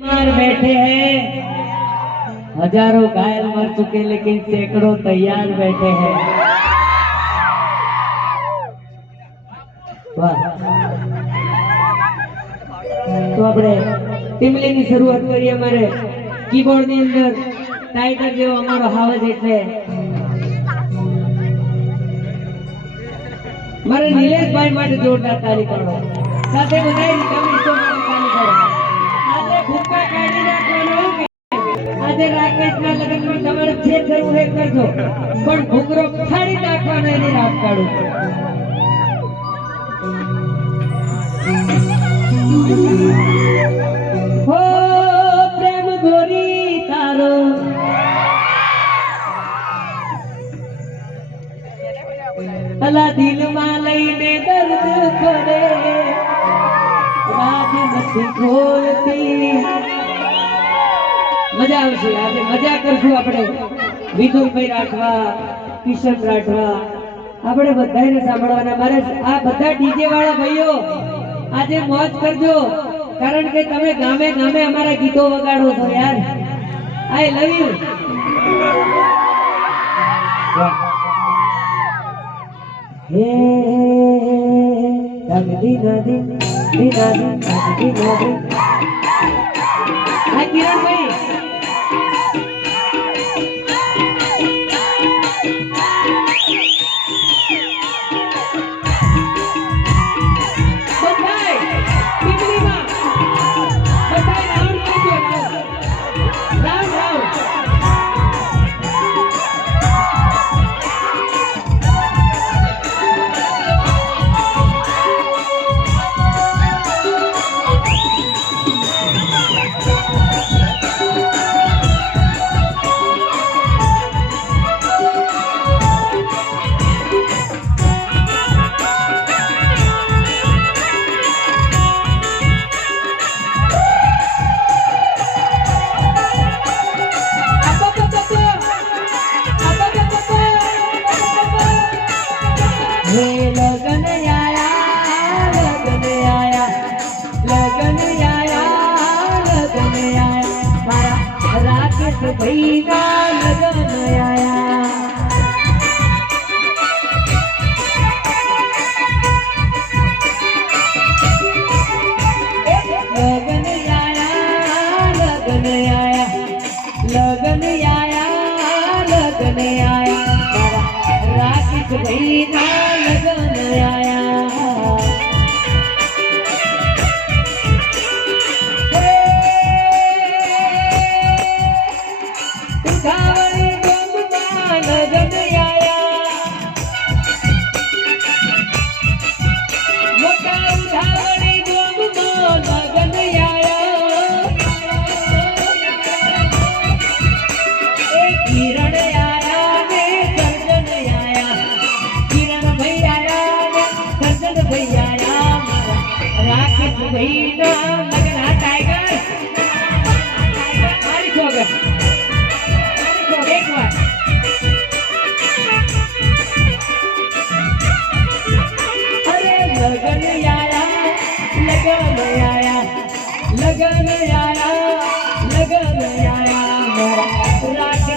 मार बैठे हैं हजारों घायल मर चुके लेकिन सैकड़ों तैयार बैठे हैं વાહ તો આપણે ટીમલીની શરૂઆત કરીએ અમારે કીબોર્ડ ની અંદર ટાઈગર જેવો અમારો હાવજ એટલે મારે નિલેશભાઈ માટે જોરદાર તાલી પાડો સાથે બધાય આજે રાકેશના લગ્નમાં તમારે જે કરવું એ કરજો. પણ ઘૂંઘરો ફાડી નાખવાનો એની રાત કાઢું લઈને દર્દ કરે. રાજ નથી ખોલતી મજા આવશે. આજે મજા કરશું આપણે. વિદુરભાઈ રાઠવા કિશન રાઠવા. આપણે બધાને સાંભળવાના. મારે આ બધા ડીજે વાળા ભાઈઓ આજે મોજ કરજો. કારણ કે તમે ગામે ગામે અમારા ગીતો વગાડો છો યાર. I love you. Kiranbhai. Lady.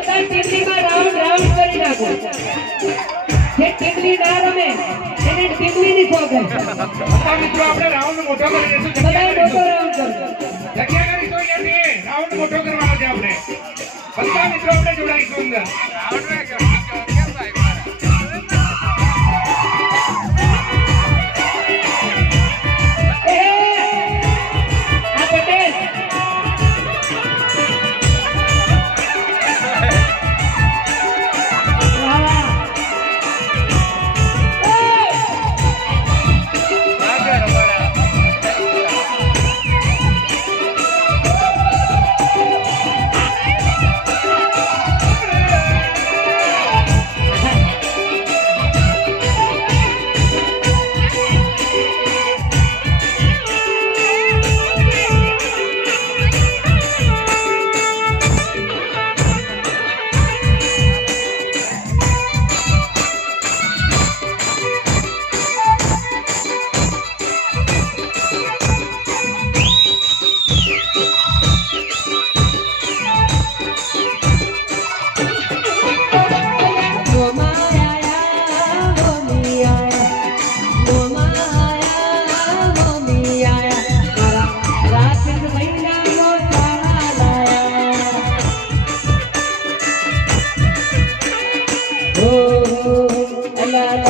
બધા ટીમલીમાં રાઉન્ડ રાઉન્ડ કરી નાખો. જે ટીમલી ના રમે એને ટીમલીની હા મિત્રો આપણે રાઉન્ડ મોટો કરી દઈશું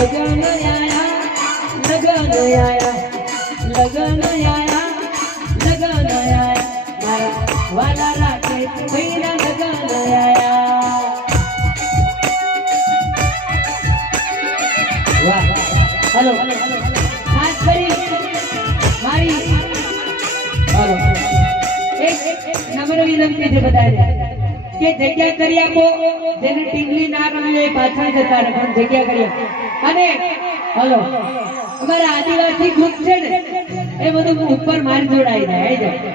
લગન આયા લગન આયા કે જગ્યા કરી આપો. જેને ટીંગલી ના ગમે પાછળ જતા પણ જગ્યા કરી અને હલો, અમારા આદિવાસી ગ્રુપ છે ને, એ બધું ઉપર માર જોડાઈ જાય જાય.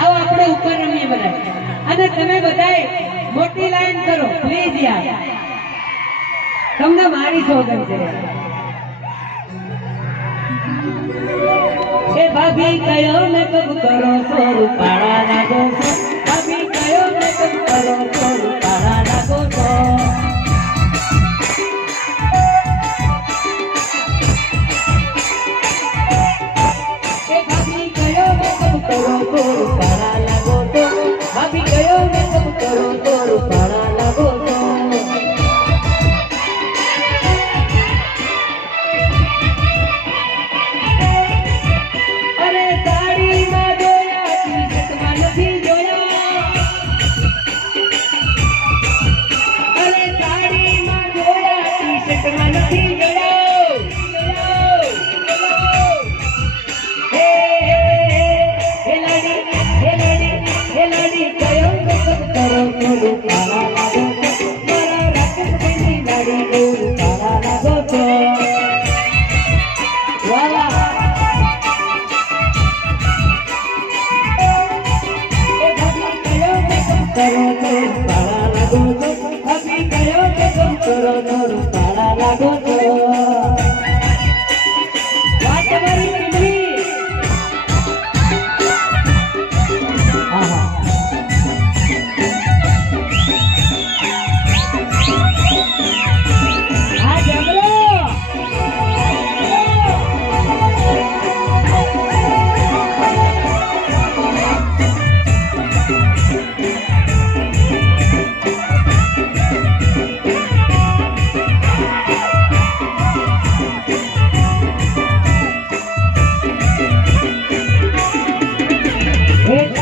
આવો આપણે ઉપર રમીએ બધા અને તમે બધાએ મોટી લાઈન કરો, પ્લીઝ યાર. તમને મારી સોગંદ છે. એ ભાભી કયો મેં કબ કરો Hit.